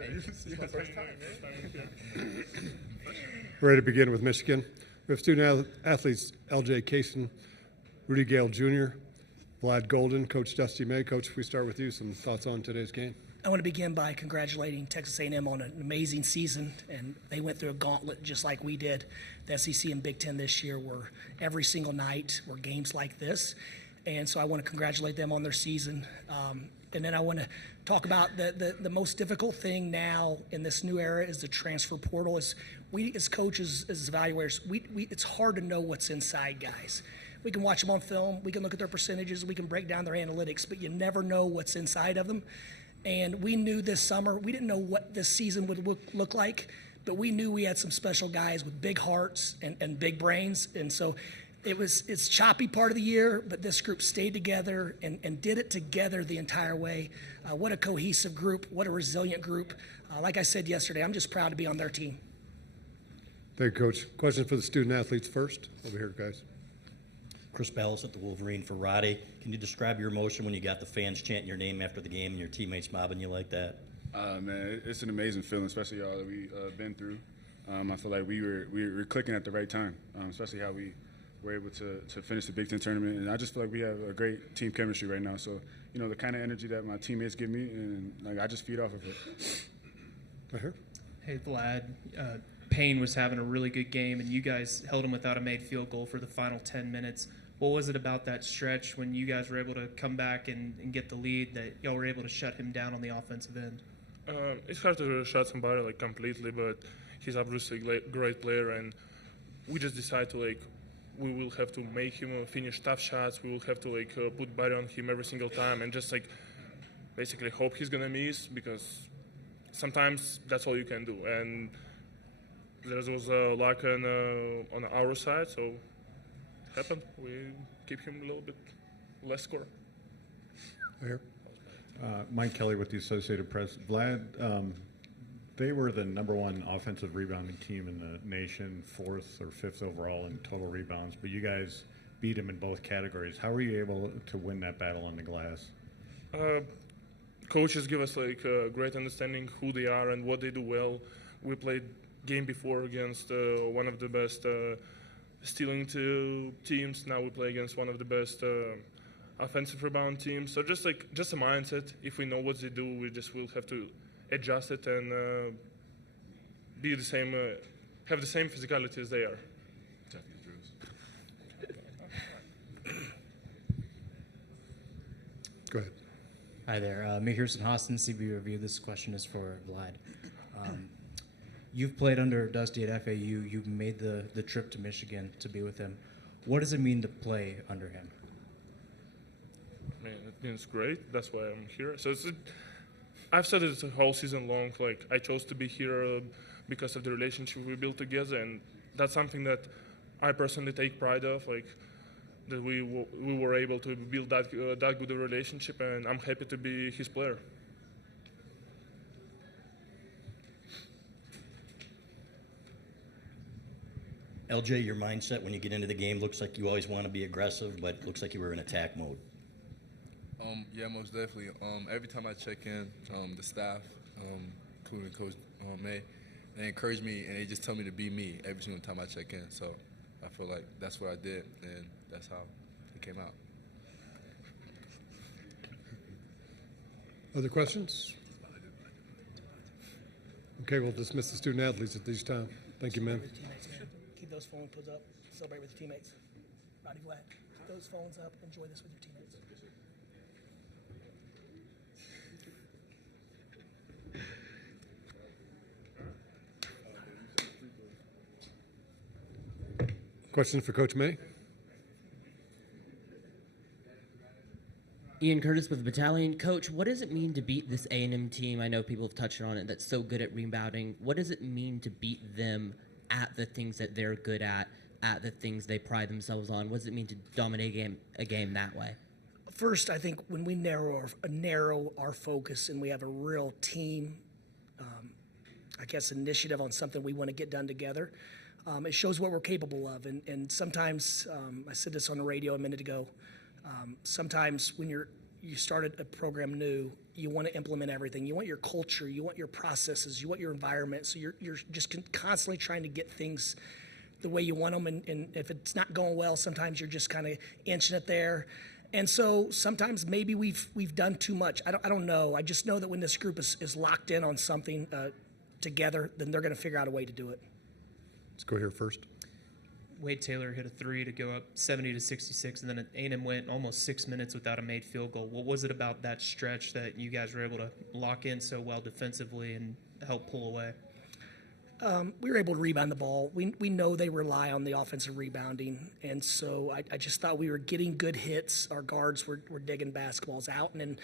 It's my first time. We're ready to begin with Michigan. We have student athletes L.J. Kaysen, Rudy Gale Jr., Vlad Golden, Coach Dusty May. Coach, if we start with you, some thoughts on today's game. I want to begin by congratulating Texas A&M on an amazing season, and they went through a gauntlet just like we did. The SEC and Big Ten this year were every single night were games like this, and so I want to congratulate them on their season. And then I want to talk about the most difficult thing now in this new era is the transfer portal. As we as coaches, as evaluators, it's hard to know what's inside guys. We can watch them on film, we can look at their percentages, we can break down their analytics, but you never know what's inside of them. And we knew this summer, we didn't know what this season would look like, but we knew we had some special guys with big hearts and big brains. And so it's choppy part of the year, but this group stayed together and did it together the entire way. What a cohesive group, what a resilient group. Like I said yesterday, I'm just proud to be on their team. Thank you, Coach. Question for the student athletes first. Over here, guys. Chris Bellis at the Wolverine for Roddy. Can you describe your emotion when you got the fans chanting your name after the game and your teammates mobbing you like that? Man, it's an amazing feeling, especially all that we've been through. I feel like we were clicking at the right time, especially how we were able to finish the Big Ten tournament. And I just feel like we have a great team chemistry right now. So, you know, the kind of energy that my teammates give me, and like I just feed off of it. Right here. Hey, Vlad. Payne was having a really good game, and you guys held him without a made field goal for the final 10 minutes. What was it about that stretch when you guys were able to come back and get the lead that y'all were able to shut him down on the offensive end? It's hard to shut somebody like completely, but he's obviously a great player, and we just decided to we will have to make him finish tough shots. We will have to put body on him every single time, and just basically hope he's gonna miss, because sometimes that's all you can do. And there was luck on our side, so it happened. We keep him a little bit less score. Here. Mike Kelly with the Associated Press. Vlad, they were the #1 offensive rebounding team in the nation, 4th or 5th overall in total rebounds, but you guys beat them in both categories. How were you able to win that battle on the glass? Coaches give us a great understanding who they are and what they do well. We played game before against one of the best stealing teams. Now we play against one of the best offensive rebound teams. So just a mindset. If we know what they do, we just will have to adjust it and be the same, have the same physicality as they are. Go ahead. Hi there, Mihirson Hostin, CB Review. This question is for Vlad. You've played under Dusty at FAU. You've made the trip to Michigan to be with him. What does it mean to play under him? Man, it means great. That's why I'm here. So I've said it the whole season long. I chose to be here because of the relationship we built together, and that's something that I personally take pride of. That we were able to build that good a relationship, and I'm happy to be his player. LJ, your mindset when you get into the game looks like you always want to be aggressive, but looks like you were in attack mode. Yeah, most definitely. Every time I check in, the staff, including Coach May, they encourage me and they just tell me to be me every single time I check in. So I feel like that's what I did, and that's how it came out. Other questions? Okay, we'll dismiss the student athletes at this time. Thank you, ma'am. Keep those phones put up. Celebrate with your teammates. Roddy Vlad, keep those phones up. Enjoy this with your teammates. Question for Coach May. Ian Curtis with Battalion. Coach, what does it mean to beat this A&M team? I know people have touched on it, that's so good at rebounding. What does it mean to beat them at the things that they're good at the things they pride themselves on? What does it mean to dominate a game that way? First, I think when we narrow our focus and we have a real team, initiative on something we want to get done together, it shows what we're capable of. And sometimes, I said this on the radio a minute ago, sometimes when you started a program new, you want to implement everything. You want your culture, you want your processes, you want your environment. So you're just constantly trying to get things the way you want them. And if it's not going well, sometimes you're just kind of inching it there. And so sometimes maybe we've done too much. I don't know. I just know that when this group is locked in on something together, then they're going to figure out a way to do it. Let's go here first. Wade Taylor hit a three to go up 70-66, and then A&M went almost 6 minutes without a made field goal. What was it about that stretch that you guys were able to lock in so well defensively and help pull away? We were able to rebound the ball. We know they rely on the offensive rebounding, and so I just thought we were getting good hits. Our guards were digging basketballs out, and then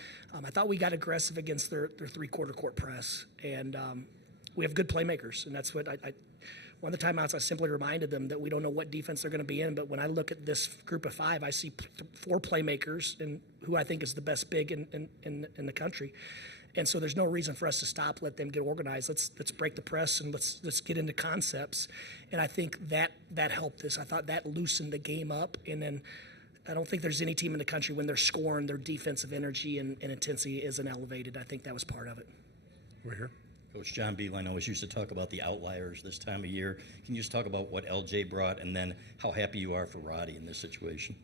I thought we got aggressive against their three-quarter court press. And we have good playmakers, and that's what one of the timeouts, I simply reminded them that we don't know what defense they're going to be in, but when I look at this group of five, I see four playmakers, and who I think is the best big in the country. And so there's no reason for us to stop, let them get organized. Let's break the press and let's get into concepts. And I think that helped us. I thought that loosened the game up. And then I don't think there's any team in the country when they're scoring, their defensive energy and intensity isn't elevated. I think that was part of it. We're here. Coach John Beeline always used to talk about the outliers this time of year. Can you just talk about what LJ brought and then how happy you are for Roddy in this situation?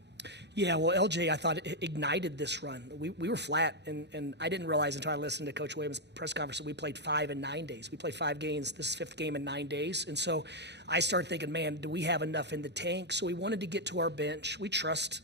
Yeah, well, LJ, I thought it ignited this run. We were flat, and I didn't realize until I listened to Coach Williams' press conference that we played 5 in 9 days. We played 5 games. This is 5th game in 9 days. And so I started thinking, man, do we have enough in the tank? So we wanted to get to our bench. We trust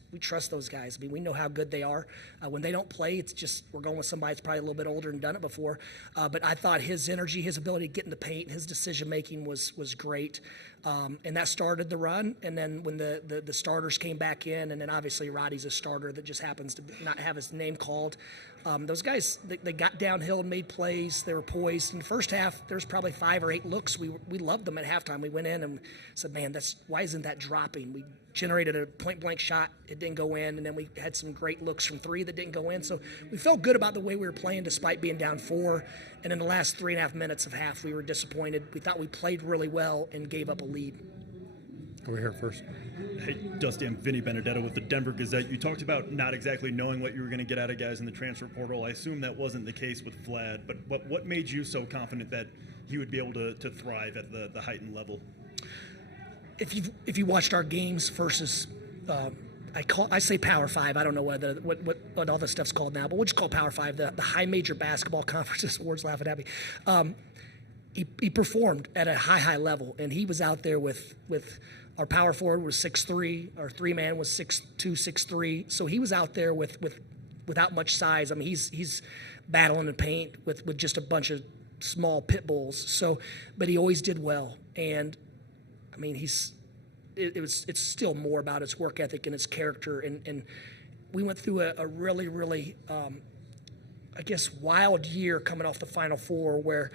those guys. I mean, we know how good they are. When they don't play, it's just we're going with somebody that's probably a little bit older and done it before. But I thought his energy, his ability to get in the paint, his decision-making was great. And that started the run. And then when the starters came back in, and then obviously Roddy's a starter that just happens to not have his name called. Those guys, they got downhill and made plays. They were poised. In the first half, there's probably 5 or 8 looks. We loved them at halftime. We went in and said, man, why isn't that dropping? We generated a point-blank shot. It didn't go in. And then we had some great looks from 3 that didn't go in. So we felt good about the way we were playing despite being down 4. And in the last 3.5 minutes of half, we were disappointed. We thought we played really well and gave up a lead. Over here first. Hey, Dusty, I'm Vinny Benedetto with the Denver Gazette. You talked about not exactly knowing what you were going to get out of guys in the transfer portal. I assume that wasn't the case with Vlad, but what made you so confident that he would be able to thrive at the heightened level? If you watched our games versus, I say Power 5. I don't know what all this stuff's called now, but we'll just call Power 5 the high major basketball conferences. Ward's laughing at me. He performed at a high level, and he was out there with our power forward was 6'3", our 3-man was 6'2", 6'3", so he was out there without much size. I mean, he's battling the paint with just a bunch of small pit bulls. So, but he always did well, and I mean, it's still more about his work ethic and his character, and we went through a really I guess wild year coming off the Final Four where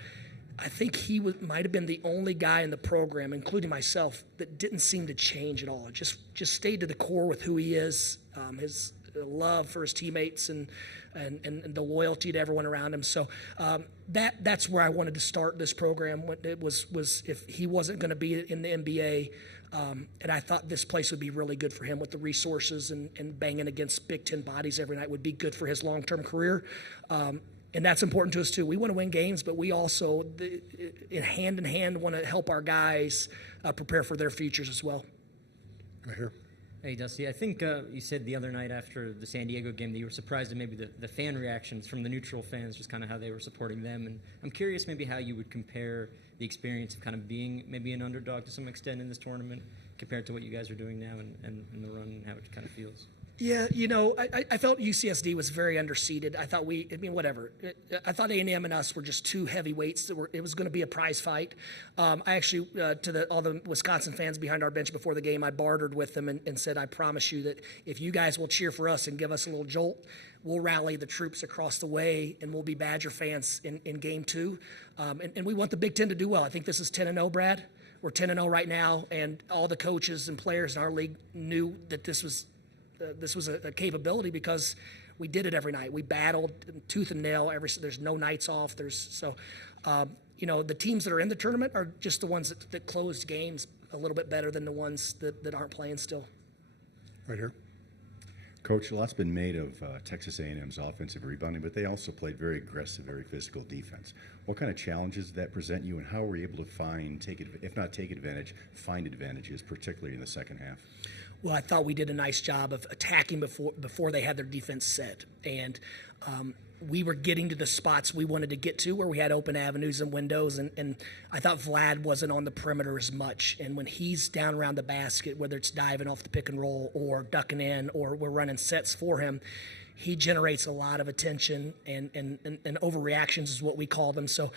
I think he might have been the only guy in the program, including myself, that didn't seem to change at all. Just stayed to the core with who he is, his love for his teammates and the loyalty to everyone around him. So that's where I wanted to start this program. It was if he wasn't going to be in the NBA, and I thought this place would be really good for him with the resources and banging against Big Ten bodies every night would be good for his long-term career. And that's important to us, too. We want to win games, but we also, hand in hand, want to help our guys prepare for their futures as well. Right here. Hey, Dusty, I think you said the other night after the San Diego game that you were surprised at maybe the fan reactions from the neutral fans, just kind of how they were supporting them. And I'm curious maybe how you would compare the experience of kind of being maybe an underdog to some extent in this tournament compared to what you guys are doing now and the run and how it kind of feels. Yeah, I felt UCSD was very underseeded. I thought whatever. I thought A&M and us were just two heavyweights. It was going to be a prize fight. I actually, to all the Wisconsin fans behind our bench before the game, I bartered with them and said, I promise you that if you guys will cheer for us and give us a little jolt, we'll rally the troops across the way and we'll be Badger fans in game 2. And we want the Big Ten to do well. I think this is 10-0, Brad. We're 10-0 right now, and all the coaches and players in our league knew that this was a capability because we did it every night. We battled tooth and nail. There's no nights off. The teams that are in the tournament are just the ones that closed games a little bit better than the ones that aren't playing still. Right here. Coach, a lot's been made of Texas A&M's offensive rebounding, but they also played very aggressive, very physical defense. What kind of challenges did that present you, and how were you able to find, if not take advantage, find advantages, particularly in the second half? Well, I thought we did a nice job of attacking before they had their defense set. And we were getting to the spots we wanted to get to where we had open avenues and windows. And I thought Vlad wasn't on the perimeter as much. And when he's down around the basket, whether it's diving off the pick and roll or ducking in or we're running sets for him, he generates a lot of attention and overreactions is what we call them. So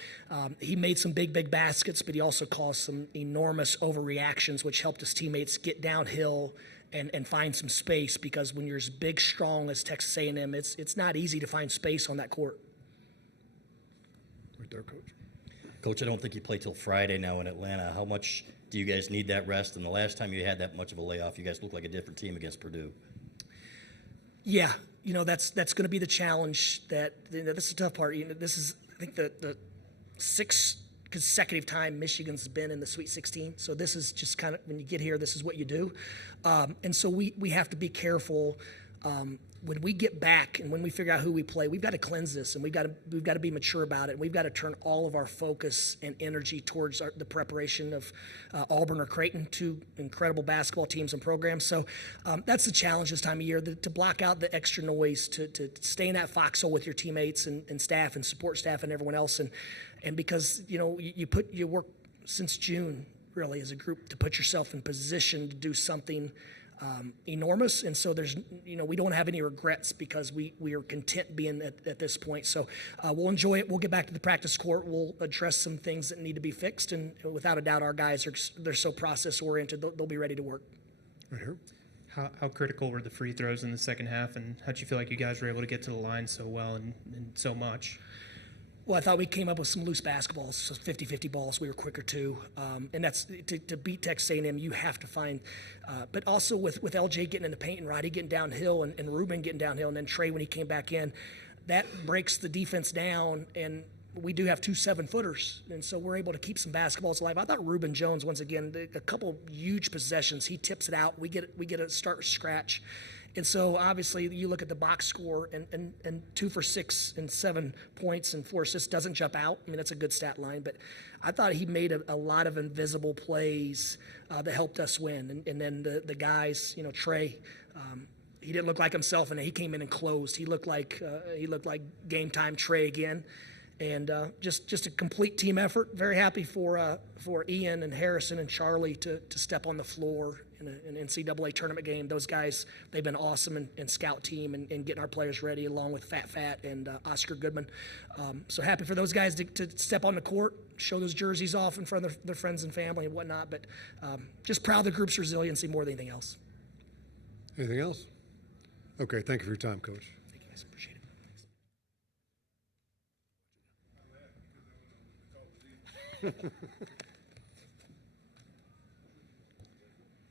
he made some big baskets, but he also caused some enormous overreactions, which helped his teammates get downhill and find some space, because when you're as big, strong as Texas A&M, it's not easy to find space on that court. Right there, Coach. Coach, I don't think you play till Friday now in Atlanta. How much do you guys need that rest? And the last time you had that much of a layoff, you guys looked like a different team against Purdue. Yeah, that's going to be the challenge. This is the tough part. This is, I think, the sixth consecutive time Michigan's been in the Sweet 16. So this is just kind of, when you get here, this is what you do. And so we have to be careful when we get back and when we figure out who we play. We've got to cleanse this, and we've got to be mature about it. We've got to turn all of our focus and energy towards the preparation of Auburn or Creighton, two incredible basketball teams and programs. So that's the challenge this time of year, to block out the extra noise, to stay in that foxhole with your teammates and staff and support staff and everyone else. And because you work since June really as a group to put yourself in position to do something enormous, and so there's we don't have any regrets because we are content being at this point. So we'll enjoy it. We'll get back to the practice court. We'll address some things that need to be fixed, and without a doubt, our guys they're so process oriented. They'll be ready to work. Right here. How critical were the free throws in the second half, and how'd you feel like you guys were able to get to the line so well and so much? Well, I thought we came up with some loose basketballs, so 50-50 balls. We were quicker too, and that's to beat Texas A&M. You have to find, but also with LJ getting in the paint and Roddy getting downhill and Ruben getting downhill, and then Trey when he came back in, that breaks the defense down. And we do have 2 7-footers, and so we're able to keep some basketballs alive. I thought Ruben Jones once again, a couple huge possessions. He tips it out. We get a start scratch. And so, obviously, you look at the box score, and 2 for 6 and 7 points and 4 assists doesn't jump out. I mean, that's a good stat line. But I thought he made a lot of invisible plays that helped us win. And then the guys, Trey, he didn't look like himself, and he came in and closed. He looked like game time Trey again. And just a complete team effort. Very happy for Ian and Harrison and Charlie to step on the floor in an NCAA tournament game. Those guys, they've been awesome in scout team and getting our players ready, along with Fat and Oscar Goodman. So happy for those guys to step on the court, show those jerseys off in front of their friends and family and whatnot. But just proud of the group's resiliency more than anything else. Anything else? Okay, thank you for your time, Coach. Thank you guys, appreciate it.